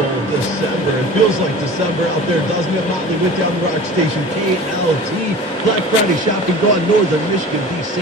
beautiful December. It feels like December out there, doesn't it? Motley with you on the Rock Station, KLT. Black Friday shopping going Northern Michigan, DC.